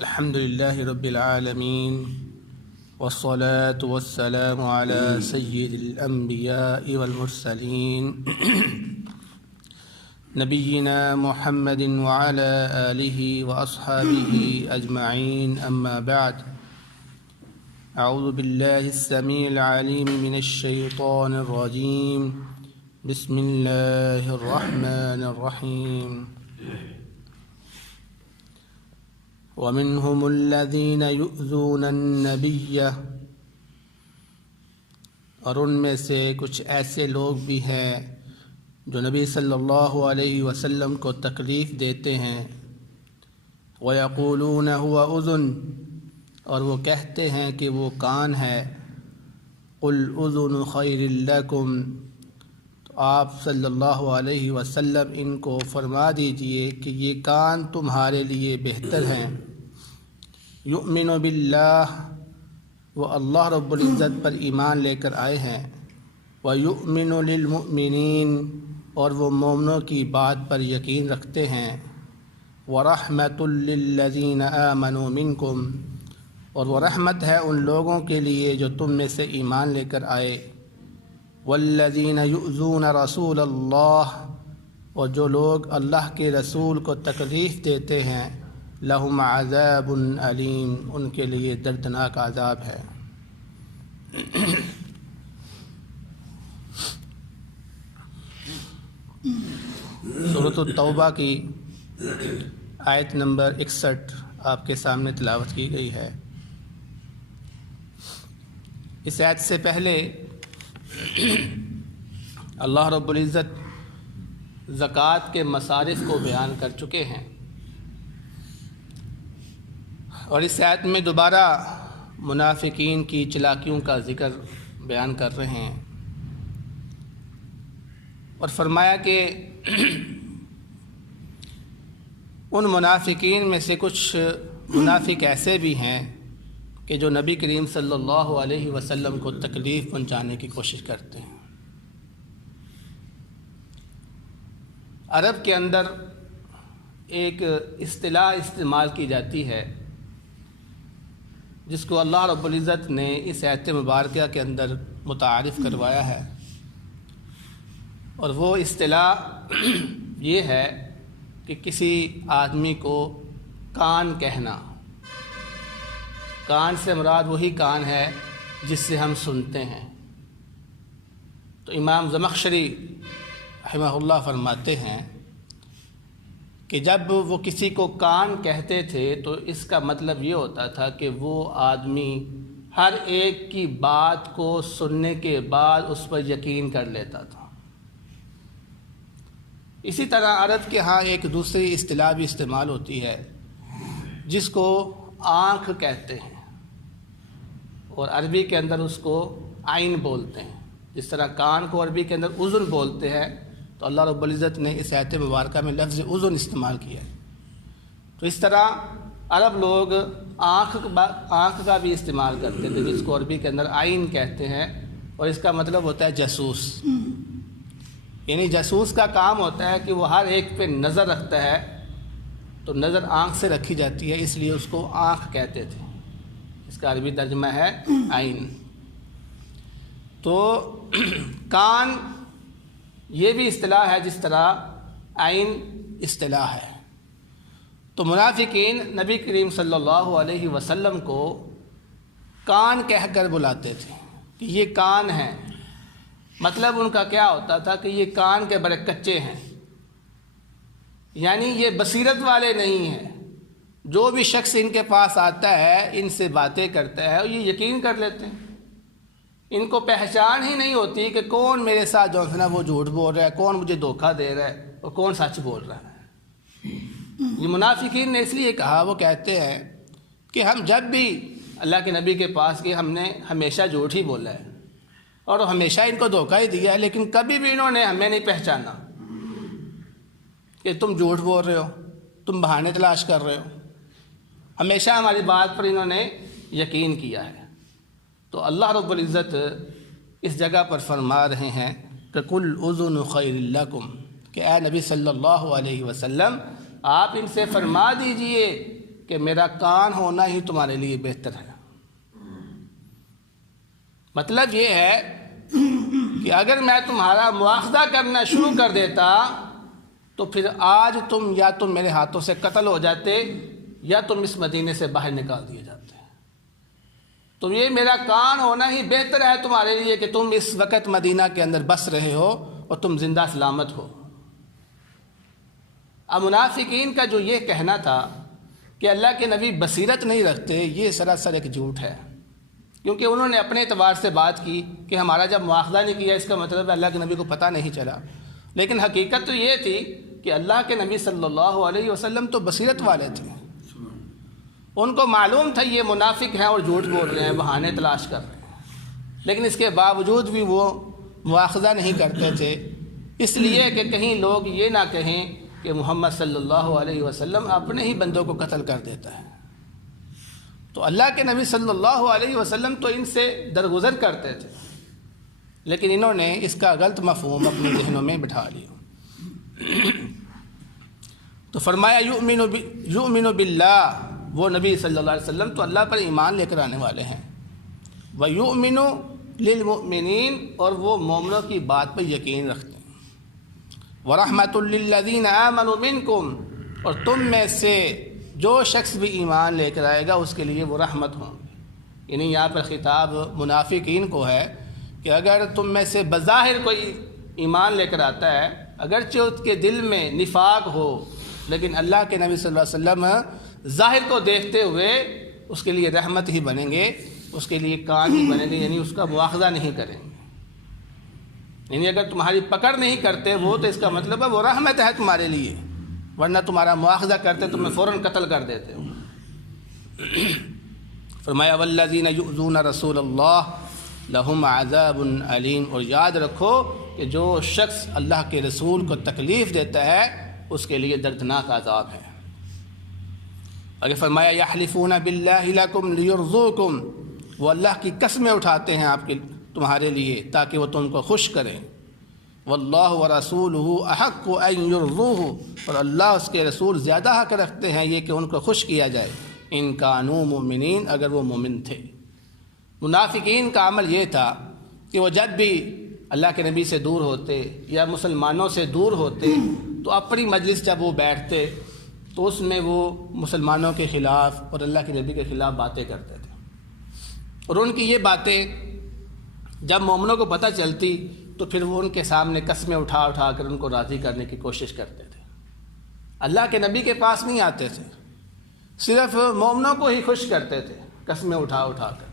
الحمد لله رب العالمين والصلاة والسلام على سيد الأنبياء والمرسلين نبينا محمد وعلى آله وأصحابه أجمعين أما بعد أعوذ بالله السميع العليم من الشيطان الرجيم بسم الله الرحمن الرحيم ومنهم الذين يؤذون النبي اور ان میں سے کچھ ایسے لوگ بھی ہیں جو نبی صلی اللہ علیہ وسلم کو تکلیف دیتے ہیں وَيَقُولُونَ هُوَ أُذُنٌ اور وہ کہتے ہیں کہ وہ کان ہے قُلْ أُذُنُ خَيْرٍ لَكُمْ تو آپ صلی اللہ علیہ وسلم ان کو فرما دیجئے کہ یہ کان تمہارے لیے بہتر ہیں یؤمن باللہ وہ اللہ رب العزت پر ایمان لے کر آئے ہیں وَيُؤْمِنُ لِلْمُؤْمِنِينَ اور وہ مومنوں کی بات پر یقین رکھتے ہیں وَرَحْمَةٌ لِّلَّذِينَ آمَنُوا مِنْكُمْ اور وہ رحمت ہے ان لوگوں کے لیے جو تم میں سے ایمان لے کر آئے وَالَّذِينَ يُؤْذُونَ رَسُولَ اللَّهِ اور جو لوگ اللہ کے رسول کو تکلیف دیتے ہیں لَهُمْ عَذَابٌ عَلِيمٌ ان کے لیے دردناک عذاب ہے۔ سورۃ التوبہ کی آیت نمبر 61 آپ کے سامنے تلاوت کی گئی ہے۔ اس آیت سے پہلے اللہ رب العزت زکوٰۃ کے مصارف کو بیان کر چکے ہیں اور اس آیت میں دوبارہ منافقین کی چلاکیوں کا ذکر بیان کر رہے ہیں اور فرمایا کہ ان منافقین میں سے کچھ منافق ایسے بھی ہیں کہ جو نبی کریم صلی اللہ علیہ وسلم کو تکلیف پہنچانے کی کوشش کرتے ہیں۔ عرب کے اندر ایک اصطلاح استعمال کی جاتی ہے جس کو اللہ رب العزت نے اس آیت مبارکہ کے اندر متعارف کروایا ہے اور وہ اصطلاح یہ ہے کہ کسی آدمی کو کان کہنا۔ کان سے مراد وہی کان ہے جس سے ہم سنتے ہیں۔ تو امام زمخشری رحمہ اللہ فرماتے ہیں کہ جب وہ کسی کو کان کہتے تھے تو اس کا مطلب یہ ہوتا تھا کہ وہ آدمی ہر ایک کی بات کو سننے کے بعد اس پر یقین کر لیتا تھا۔ اسی طرح عرب کے ہاں ایک دوسری اصطلاح بھی استعمال ہوتی ہے جس کو آنکھ کہتے ہیں اور عربی کے اندر اس کو عین بولتے ہیں۔ جس طرح کان کو عربی کے اندر اذن بولتے ہیں تو اللہ رب العزت نے اس آیت مبارکہ میں لفظ اذن استعمال کیا ہے۔ تو اس طرح عرب لوگ آنکھ کا بھی استعمال کرتے تھے جس کو عربی کے اندر عین کہتے ہیں اور اس کا مطلب ہوتا ہے جاسوس۔ یعنی جاسوس کا کام ہوتا ہے کہ وہ ہر ایک پہ نظر رکھتا ہے، تو نظر آنکھ سے رکھی جاتی ہے اس لیے اس کو آنکھ کہتے تھے۔ اس کا عربی ترجمہ ہے عین۔ تو کان یہ بھی اصطلاح ہے جس طرح عین اصطلاح ہے۔ تو منافقین نبی کریم صلی اللہ علیہ وسلم کو کان کہہ کر بلاتے تھے کہ یہ کان ہیں۔ مطلب ان کا کیا ہوتا تھا کہ یہ کان کے بڑے کچے ہیں، یعنی یہ بصیرت والے نہیں ہیں۔ جو بھی شخص ان کے پاس آتا ہے ان سے باتیں کرتا ہے اور یہ یقین کر لیتے ہیں۔ ان کو پہچان ہی نہیں ہوتی کہ کون میرے ساتھ جو ہے نا وہ جھوٹ بول رہا ہے، کون مجھے دھوکہ دے رہا ہے اور کون سچ بول رہا ہے۔ یہ منافقین نے اس لیے کہا، وہ کہتے ہیں کہ ہم جب بھی اللہ کے نبی کے پاس گئے ہم نے ہمیشہ جھوٹ ہی بولا ہے اور ہمیشہ ان کو دھوکہ ہی دیا ہے، لیکن کبھی بھی انہوں نے ہمیں نہیں پہچانا کہ تم جھوٹ بول رہے ہو، تم بہانے تلاش کر رہے ہو۔ ہمیشہ ہماری بات پر انہوں نے یقین کیا ہے۔ تو اللہ رب العزت اس جگہ پر فرما رہے ہیں کہ قُلْ أُذُنُ خَيْرٍ لَكُمْ کہ اے نبی صلی اللہ علیہ وسلم آپ ان سے فرما دیجئے کہ میرا کان ہونا ہی تمہارے لیے بہتر ہے۔ مطلب یہ ہے کہ اگر میں تمہارا مواخذہ کرنا شروع کر دیتا تو پھر آج تم یا تم میرے ہاتھوں سے قتل ہو جاتے یا تم اس مدینے سے باہر نکال دیے جاتے۔ تو یہ میرا کان ہونا ہی بہتر ہے تمہارے لیے کہ تم اس وقت مدینہ کے اندر بس رہے ہو اور تم زندہ سلامت ہو۔ اب منافقین کا جو یہ کہنا تھا کہ اللہ کے نبی بصیرت نہیں رکھتے، یہ سراسر ایک جھوٹ ہے، کیونکہ انہوں نے اپنے اعتبار سے بات کی کہ ہمارا جب مواخذہ نہیں کیا اس کا مطلب ہے اللہ کے نبی کو پتہ نہیں چلا، لیکن حقیقت تو یہ تھی کہ اللہ کے نبی صلی اللہ علیہ وسلم تو بصیرت والے تھے، ان کو معلوم تھا یہ منافق ہیں اور جھوٹ بول رہے ہیں، بہانے تلاش کر رہے ہیں، لیکن اس کے باوجود بھی وہ مواخذہ نہیں کرتے تھے، اس لیے کہ کہیں لوگ یہ نہ کہیں کہ محمد صلی اللہ علیہ وسلم اپنے ہی بندوں کو قتل کر دیتا ہے۔ تو اللہ کے نبی صلی اللہ علیہ وسلم تو ان سے درگزر کرتے تھے، لیکن انہوں نے اس کا غلط مفہوم اپنے ذہنوں میں بٹھا لیا۔ تو فرمایا یؤمن باللہ، وہ نبی صلی اللہ علیہ وسلم تو اللہ پر ایمان لے کر آنے والے ہیں، وَيُؤْمِنُ لِلْمُؤْمِنِينَ، اور وہ مومنوں کی بات پر یقین رکھتے ہیں، وَرَحْمَةٌ لِلَّذِينَ آمَنُوا مِنْكُمْ، اور تم میں سے جو شخص بھی ایمان لے کر آئے گا اس کے لیے وہ رحمت ہوں گی۔ یعنی یہاں پر خطاب منافقین کو ہے کہ اگر تم میں سے بظاہر کوئی ایمان لے کر آتا ہے، اگرچہ اس کے دل میں نفاق ہو، لیکن اللہ کے نبی صلی اللہ علیہ وسلم ظاہر کو دیکھتے ہوئے اس کے لیے رحمت ہی بنیں گے، اس کے لیے کان ہی بنیں گے، یعنی اس کا مواخذہ نہیں کریں گے۔ یعنی اگر تمہاری پکڑ نہیں کرتے وہ تو اس کا مطلب ہے وہ رحمت ہے تمہارے لیے، ورنہ تمہارا مواخذہ کرتے تمہیں فوراً قتل کر دیتے ہو۔ فرمایا والذین یؤذون رسول اللہ لہم عذاب علیم، اور یاد رکھو کہ جو شخص اللہ کے رسول کو تکلیف دیتا ہے اس کے لیے دردناک عذاب ہے۔ اگر فرمایا یحلفون باللہ لکم لیرضوکم، وہ اللہ کی قسمیں اٹھاتے ہیں تمہارے لیے تاکہ وہ تم کو خوش کریں، واللہ ورسولہ احق ان یرضوہ، اور اللہ اس کے رسول زیادہ حق رکھتے ہیں یہ کہ ان کو خوش کیا جائے، ان کانوا مؤمنین، اگر وہ مومن تھے۔ منافقین کا عمل یہ تھا کہ وہ جب بھی اللہ کے نبی سے دور ہوتے یا مسلمانوں سے دور ہوتے تو اپنی مجلس جب وہ بیٹھتے تو اس میں وہ مسلمانوں کے خلاف اور اللہ کے نبی کے خلاف باتیں کرتے تھے، اور ان کی یہ باتیں جب مومنوں کو پتہ چلتی تو پھر وہ ان کے سامنے قسمیں اٹھا اٹھا کر ان کو راضی کرنے کی کوشش کرتے تھے، اللہ کے نبی کے پاس نہیں آتے تھے، صرف مومنوں کو ہی خوش کرتے تھے قسمیں اٹھا اٹھا کر۔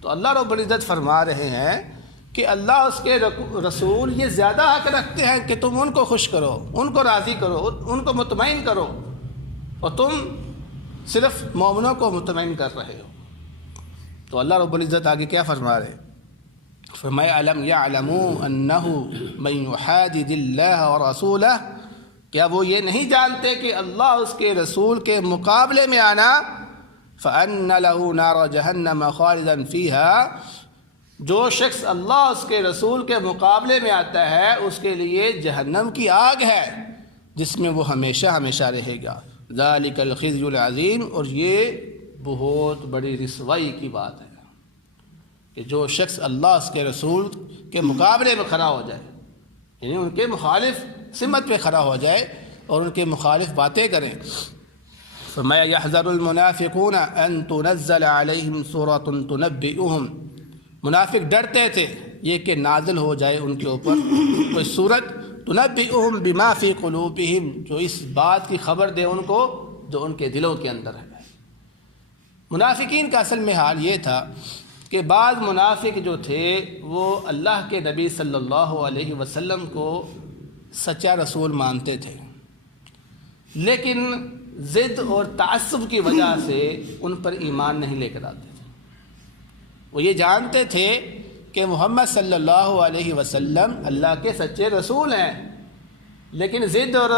تو اللہ رب العزت فرما رہے ہیں کہ اللہ اس کے رسول یہ زیادہ حق رکھتے ہیں کہ تم ان کو خوش کرو، ان کو راضی کرو، ان کو مطمئن کرو، اور تم صرف مومنوں کو مطمئن کر رہے ہو۔ تو اللہ رب العزت آگے کیا فرما رہے؟ فرمایا الم یعلموا انہ من یحادد اللہ ورسولہ، کیا وہ یہ نہیں جانتے کہ اللہ اس کے رسول کے مقابلے میں آنا فَأَنَّ لَهُ نَارَ جَهَنَّمَ خَالِدًا فِيهَا، جو شخص اللہ اس کے رسول کے مقابلے میں آتا ہے اس کے لیے جہنم کی آگ ہے جس میں وہ ہمیشہ ہمیشہ رہے گا، ذَلِكَ الْخِزْيُ الْعَظِيمُ، اور یہ بہت بڑی رسوائی کی بات ہے کہ جو شخص اللہ اس کے رسول کے مقابلے میں کھڑا ہو جائے، یعنی ان کے مخالف سمت پہ کھڑا ہو جائے اور ان کے مخالف باتیں کریں۔ فرمایا یحذر المنافقون ان تنزل علیہم سورۃ تنبئہم، منافق ڈرتے تھے یہ کہ نازل ہو جائے ان کے اوپر کوئی سورت تنبئہم بما فی قلوبہم، جو اس بات کی خبر دے ان کو جو ان کے دلوں کے اندر ہے۔ منافقین کا اصل میں حال یہ تھا کہ بعض منافق جو تھے وہ اللہ کے نبی صلی اللہ علیہ وسلم کو سچا رسول مانتے تھے، لیکن ضد اور تعصب کی وجہ سے ان پر ایمان نہیں لے کر آتے تھے۔ وہ یہ جانتے تھے کہ محمد صلی اللہ علیہ وسلم اللہ کے سچے رسول ہیں، لیکن ضد اور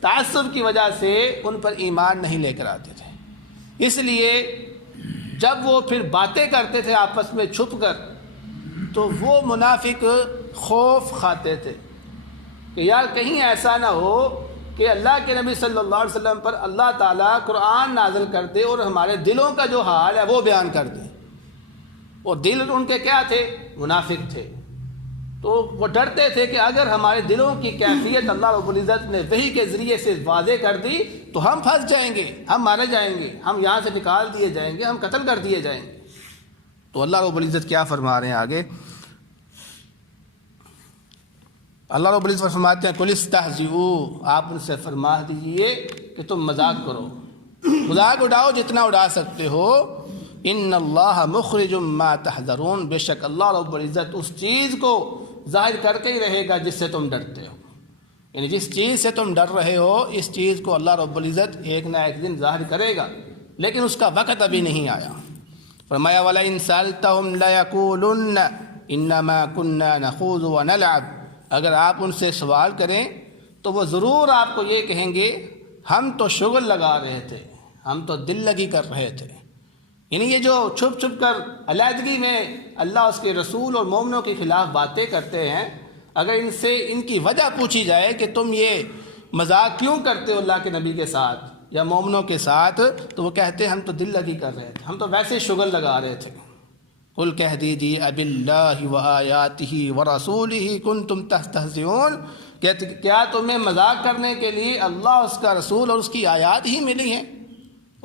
تعصب کی وجہ سے ان پر ایمان نہیں لے کر آتے تھے۔ اس لیے جب وہ پھر باتیں کرتے تھے آپس میں چھپ کر تو وہ منافق خوف کھاتے تھے کہ یار کہیں ایسا نہ ہو کہ اللہ کے نبی صلی اللہ علیہ وسلم پر اللہ تعالیٰ قرآن نازل کر دے اور ہمارے دلوں کا جو حال ہے وہ بیان کر دے. اور دل ان کے کیا تھے؟ منافق تھے. تو وہ ڈرتے تھے کہ اگر ہمارے دلوں کی کیفیت اللہ رب العزت نے وحی کے ذریعے سے واضح کر دی تو ہم پھنس جائیں گے، ہم مارے جائیں گے، ہم یہاں سے نکال دیے جائیں گے، ہم قتل کر دیے جائیں گے. تو اللہ رب العزت کیا فرما رہے ہیں آگے؟ اللہ رب العزت فرماتے ہیں قُلِ اسْتَهْزِئُوا، آپ ان سے فرما دیجئے کہ تم مذاق کرو، مذاق اڑاؤ جتنا اڑا سکتے ہو. ان اللہ مخرج ما تحذرون، بے شک اللہ رب العزت اس چیز کو ظاہر کر کے ہی رہے گا جس سے تم ڈرتے ہو. یعنی جس چیز سے تم ڈر رہے ہو اس چیز کو اللہ رب العزت ایک نہ ایک دن ظاہر کرے گا، لیکن اس کا وقت ابھی نہیں آیا. فرمایا وَلَئِن سَأَلْتَهُمْ لَيَقُولُنَّ إِنَّمَا كُنَّا نَخُوضُ وَنَلْعَبُ، اگر آپ ان سے سوال کریں تو وہ ضرور آپ کو یہ کہیں گے ہم تو شغل لگا رہے تھے، ہم تو دل لگی کر رہے تھے. یعنی یہ جو چھپ چھپ کر علیحدگی میں اللہ اس کے رسول اور مومنوں کے خلاف باتیں کرتے ہیں، اگر ان سے ان کی وجہ پوچھی جائے کہ تم یہ مذاق کیوں کرتے ہو اللہ کے نبی کے ساتھ یا مومنوں کے ساتھ، تو وہ کہتے ہیں ہم تو دل لگی کر رہے تھے، ہم تو ویسے شغل لگا رہے تھے. قل کہہ دیجیے اب اللہ وآیاتہ ورسولہ کنتم تستہزئون، کیا تمہیں مذاق کرنے کے لیے اللہ، اس کا رسول اور اس کی آیات ہی ملی ہیں؟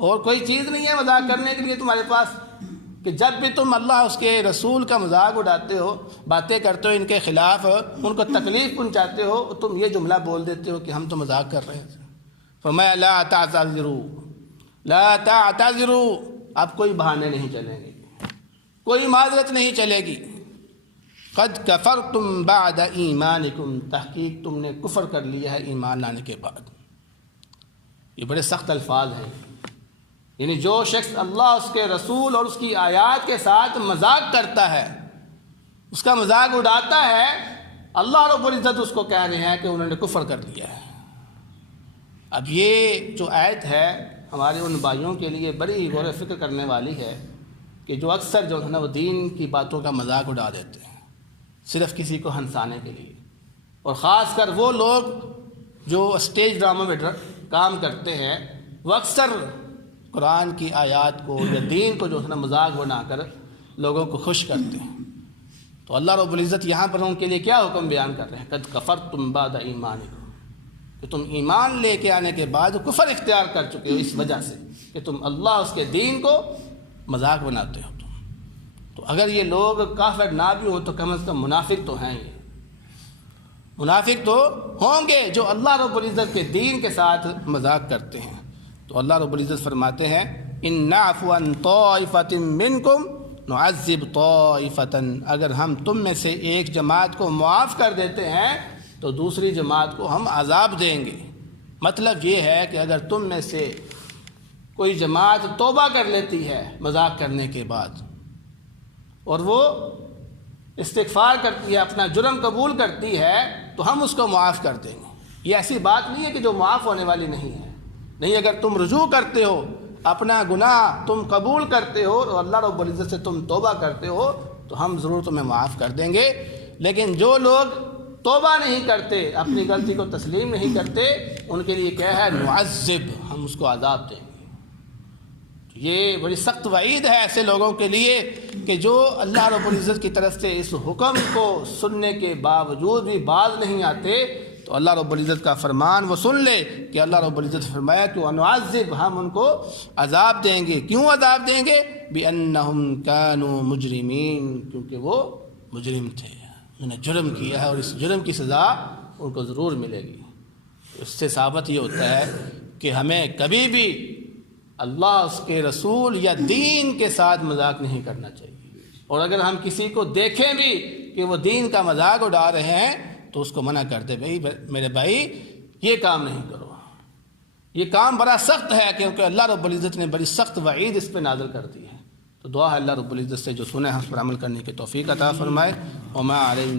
اور کوئی چیز نہیں ہے مذاق کرنے کے لیے تمہارے پاس؟ کہ جب بھی تم اللہ اس کے رسول کا مذاق اڑاتے ہو، باتیں کرتے ہو ان کے خلاف، ان کو تکلیف پہنچاتے ہو، تم یہ جملہ بول دیتے ہو کہ ہم تو مذاق کر رہے ہیں. فرمایا لا تعتذروا، لا تعتذروا، اب کوئی بہانے نہیں چلیں گے، کوئی معذرت نہیں چلے گی. قد کفرتم بعد ایمانکم، تحقیق تم نے کفر کر لیا ہے ایمان لانے کے بعد. یہ بڑے سخت الفاظ ہیں. یعنی جو شخص اللہ اس کے رسول اور اس کی آیات کے ساتھ مذاق کرتا ہے، اس کا مذاق اڑاتا ہے، اللہ رب العزت اس کو کہہ رہے ہیں کہ انہوں نے کفر کر لیا ہے. اب یہ جو آیت ہے ہمارے ان بھائیوں کے لیے بڑی غور و فکر کرنے والی ہے کہ جو اکثر جو ہے نا وہ دین کی باتوں کا مذاق اڑا دیتے ہیں صرف کسی کو ہنسانے کے لیے. اور خاص کر وہ لوگ جو اسٹیج ڈرامہ میں کام کرتے ہیں، وہ اکثر قرآن کی آیات کو یا دین کو جو ہے نا مذاق بنا کر لوگوں کو خوش کرتے ہیں. تو اللہ رب العزت یہاں پر ان کے لیے کیا حکم بیان کر رہے ہیں؟ قد کفرتم بعد ایمانکم، کہ تم ایمان لے کے آنے کے بعد کفر اختیار کر چکے ہو اس وجہ سے کہ تم اللہ اس کے دین کو مذاق بناتے ہو. تو اگر یہ لوگ کافر نہ بھی ہوں تو کم از کم منافق تو ہیں. یہ منافق تو ہوں گے جو اللہ رب العزت کے دین کے ساتھ مذاق کرتے ہیں. تو اللہ رب العزت فرماتے ہیں ان نعفو عن طائفۃ منکم نعذب طائفۃ، اگر ہم تم میں سے ایک جماعت کو معاف کر دیتے ہیں تو دوسری جماعت کو ہم عذاب دیں گے. مطلب یہ ہے کہ اگر تم میں سے کوئی جماعت توبہ کر لیتی ہے مذاق کرنے کے بعد اور وہ استغفار کرتی ہے، اپنا جرم قبول کرتی ہے، تو ہم اس کو معاف کر دیں گے. یہ ایسی بات نہیں ہے کہ جو معاف ہونے والی نہیں ہے. نہیں، اگر تم رجوع کرتے ہو، اپنا گناہ تم قبول کرتے ہو اور اللہ رب العزت سے تم توبہ کرتے ہو تو ہم ضرور تمہیں معاف کر دیں گے. لیکن جو لوگ توبہ نہیں کرتے، اپنی غلطی کو تسلیم نہیں کرتے، ان کے لیے کیا ہے؟ نعذب، ہم اس کو عذاب دیں گے. یہ بڑی سخت وعید ہے ایسے لوگوں کے لیے کہ جو اللہ رب العزت کی طرف سے اس حکم کو سننے کے باوجود بھی باز نہیں آتے. تو اللہ رب العزت کا فرمان وہ سن لے کہ اللہ رب العزت فرمایا کہ وَنُعَذِّبْ، ہم ان کو عذاب دیں گے. کیوں عذاب دیں گے؟ بِأَنَّهُمْ كَانُوا مُجْرِمِينَ، کیونکہ وہ مجرم تھے، انہوں نے جرم کیا ہے اور اس جرم کی سزا ان کو ضرور ملے گی. اس سے ثابت یہ ہوتا ہے کہ ہمیں کبھی بھی اللہ اس کے رسول یا دین کے ساتھ مذاق نہیں کرنا چاہیے. اور اگر ہم کسی کو دیکھیں بھی کہ وہ دین کا مذاق اڑا رہے ہیں تو اس کو منع کر دے، بھائی میرے بھائی یہ کام نہیں کرو. یہ کام بڑا سخت ہے کیونکہ اللہ رب العزت نے بڑی سخت وعید اس پہ نازل کر دی ہے. تو دعا ہے اللہ رب العزت سے جو سنے ہم اس پر عمل کرنے کی توفیق عطا فرمائے. وما علینا